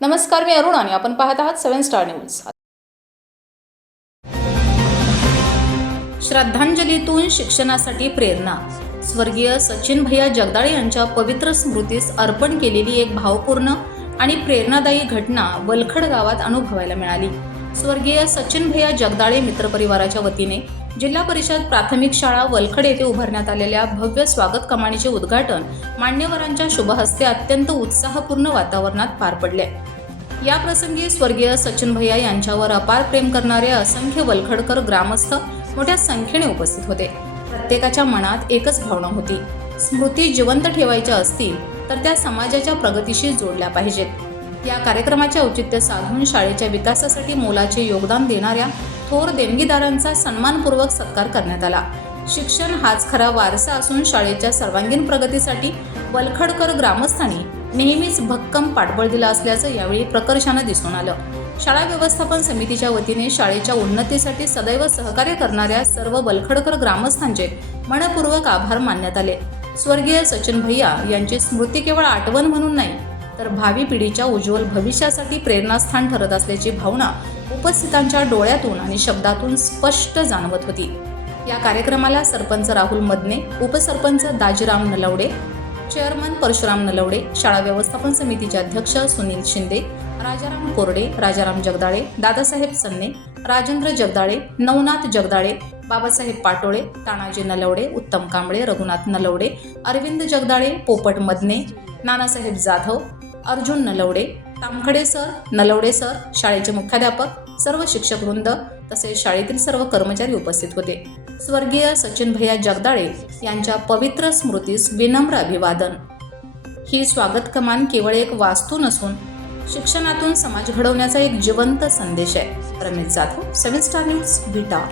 नमस्कार मी अरुण आणि आपण पाहत आहात सेव्हन स्टार न्यूज. श्रद्धांजलीतून शिक्षणासाठी प्रेरणा. स्वर्गीय सचिन भैया जगदाळे यांच्या पवित्र स्मृतीस अर्पण केलेली एक भावपूर्ण आणि प्रेरणादायी घटना वलखड गावात अनुभवायला मिळाली. स्वर्गीय सचिन भैया जगदाळे मित्रपरिवाराच्या वतीने जिल्हा परिषद प्राथमिक शाळा वलखड येथे उभारण्यात आलेल्या भव्य स्वागत कमाणीचे उद्घाटन मान्यवरांच्या शुभहस्ते अत्यंत उत्साहपूर्ण वातावरणात पार पडले. या प्रसंगी स्वर्गीय सचिन भैया यांच्यावर अपार प्रेम करणारे असंख्य वलखडकर ग्रामस्थ मोठ्या संख्येने उपस्थित होते. प्रत्येकाच्या मनात एकच भावना होती. स्मृती जिवंत ठेवायच्या असतील तर त्या समाजाच्या प्रगतीशी जोडल्या पाहिजेत. या कार्यक्रमाचे औचित्य साधून शाळेच्या विकासासाठी मोलाचे योगदान देणाऱ्या थोर देणगीदारांचा सन्मानपूर्वक सत्कार करण्यात आला. शिक्षण हाच खरा वारसा असून शाळेच्या सर्वांगीण प्रगतीसाठी वलखडकर ग्रामस्थांनी नेहमीच भक्कम पाठबळ दिला असल्याचं यावेळी प्रकर्षानं दिसून आलं. शाळा व्यवस्थापन समितीच्या वतीने शाळेच्या उन्नतीसाठी सदैव सहकार्य करणाऱ्या सर्व वलखडकर ग्रामस्थांचे मनपूर्वक आभार मानण्यात आले. स्वर्गीय सचिन भैया यांची स्मृती केवळ आठवण म्हणून नाही तर भावी पिढीच्या उज्ज्वल भविष्यासाठी प्रेरणास्थान ठरत असल्याची भावना उपस्थितांच्या डोळ्यातून आणि शब्दातून स्पष्ट जाणवत होती. या कार्यक्रमाला सरपंच राहुल मदने उपसरपंच दाजीराम नलवडे चेअरमन परशुराम नलवडे शाळा व्यवस्थापन समितीचे अध्यक्ष सुनील शिंदे राजाराम कोरडे राजाराम जगदाळे दादासाहेब सन्ने राजेंद्र जगदाळे नवनाथ जगदाळे बाबासाहेब पाटोळे तानाजी नलवडे उत्तम कांबळे रघुनाथ नलवडे अरविंद जगदाळे पोपट मदने नानासाहेब जाधव अर्जुन नलवडे तामखडे सर नलवडे सर शाळेचे मुख्याध्यापक सर्व शिक्षक वृंद तसेच शाळेतील सर्व कर्मचारी उपस्थित होते. स्वर्गीय सचिन भैया जगदाळे यांच्या पवित्र स्मृतीस विनम्र अभिवादन. ही स्वागत कमान केवळ एक वास्तू नसून शिक्षणातून समाज घडवण्याचा एक जिवंत संदेश आहे. Ramesh Jadhav seven star news Vita